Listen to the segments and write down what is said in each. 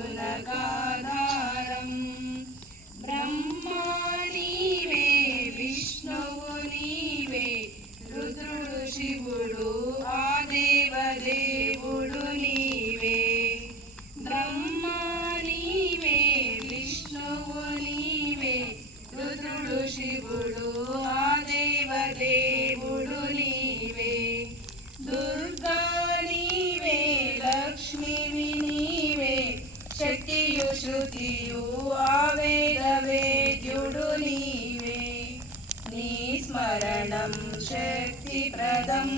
మనసునకాధారం. బ్రహ్మా నీవే, విష్ణువు నీవే, రుద్రుడు శివుడు ఆ దేవదేవుడు నీవే. బ్రహ్మా నీవే, విష్ణువు నీవే, రుద్రుడు శివుడు ఆ దేవదేవుడు నీవే. దుర్గా నీవే, లక్ష్మీవి నీవే, శక్తియు శృతియు ఆ వేద వేద్యుడు నీవే. నీ స్మరణం శక్తిప్రదం,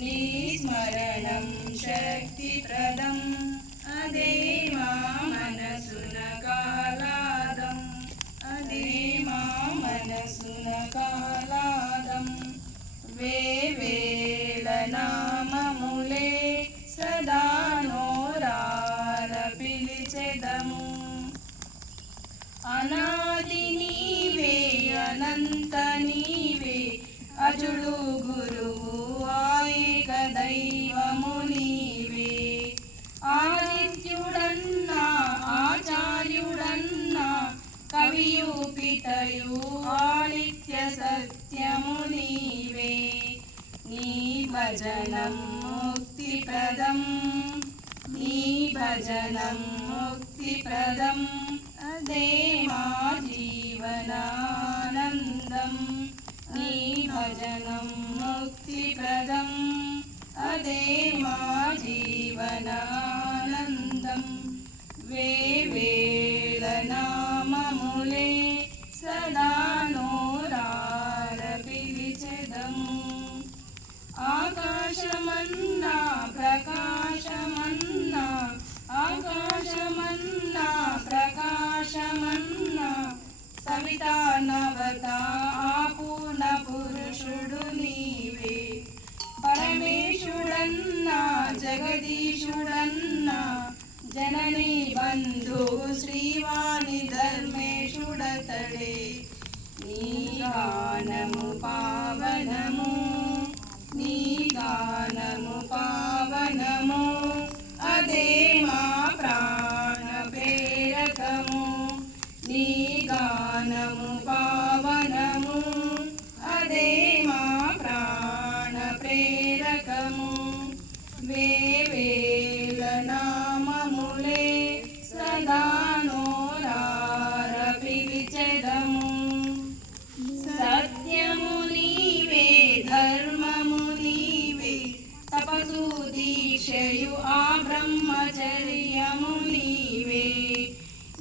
నీ స్మరణం శక్తిప్రదం, అదే మా మనసునకాలాదం, అదే మా మనసునకాలాదం. వేవేల నామములే సదా నోరార పిలిచెదము. అనాది నీవే, అనంత నీవే, అజుడు గురువు ఏక దైవము నీవే. ఆదిత్యుడన్నా ఆచార్యుడన్నా కవియు పితయు ఆదిత్య సత్యము నీవే. నీ భజనం ముక్తిప్రదం, నీ భజనం ముక్తిప్రదం, అదే మా జీవనానందం. నీ భజనం ముక్తిప్రదం, అదే మా జీవనానందం. వేవేల నామములే సదా నోరార పిలిచెదము. ఆకాశమన్నా ప్రకాశమన్నా, ఆకాశమన్నా ప్రకాశమన్నా, సవితా నవత ఆపూర్ణ పురుషుడు నీవే. పరమేశుడన్నా జగదీశుడన్నా, జననీ బంధు శ్రీవాణి ధర్మేశుడతడే. నీ గానము పావనము, నీ గానము పావనము, అదే మా ప్రాణ ప్రేరకము. నీ గానము పావనము, అదే మా ప్రాణ ప్రేరకము. వేవేల నామములే సదా నోరార పిలిచెదము. సత్యము నీవే, ధర్మము నీవే, తపసు దీక్షయు ఆ బ్రహ్మచర్యము నీవే.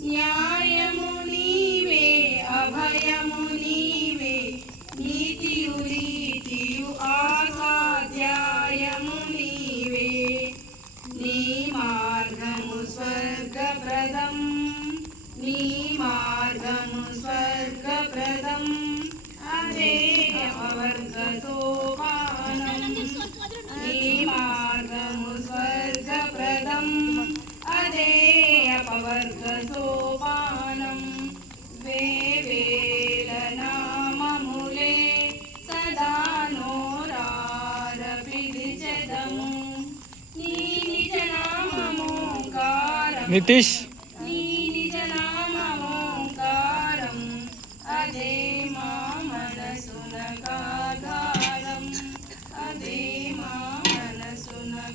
న్యాయము నీవే, అభయము నీవే, నీతియు రీతియు ఆసాధ్యాయము నీవే. నీ మార్గము స్వర్గప్రదం, నీ మార్గము స్వర్గప్రదం, అదే అపవర్గ సోపానం. నీ మార్గము స్వర్గప్రదం, అదే అపవర్గ సోపానం. వేవేల నామములే సదా నోరార పిలిచెదము. నీ నిజ నామమోంకారం, నితీష్ నీ నిజ నామమోంకారం, అదే మా మనసునకాధారం, అదే మా మనసునకాధారం.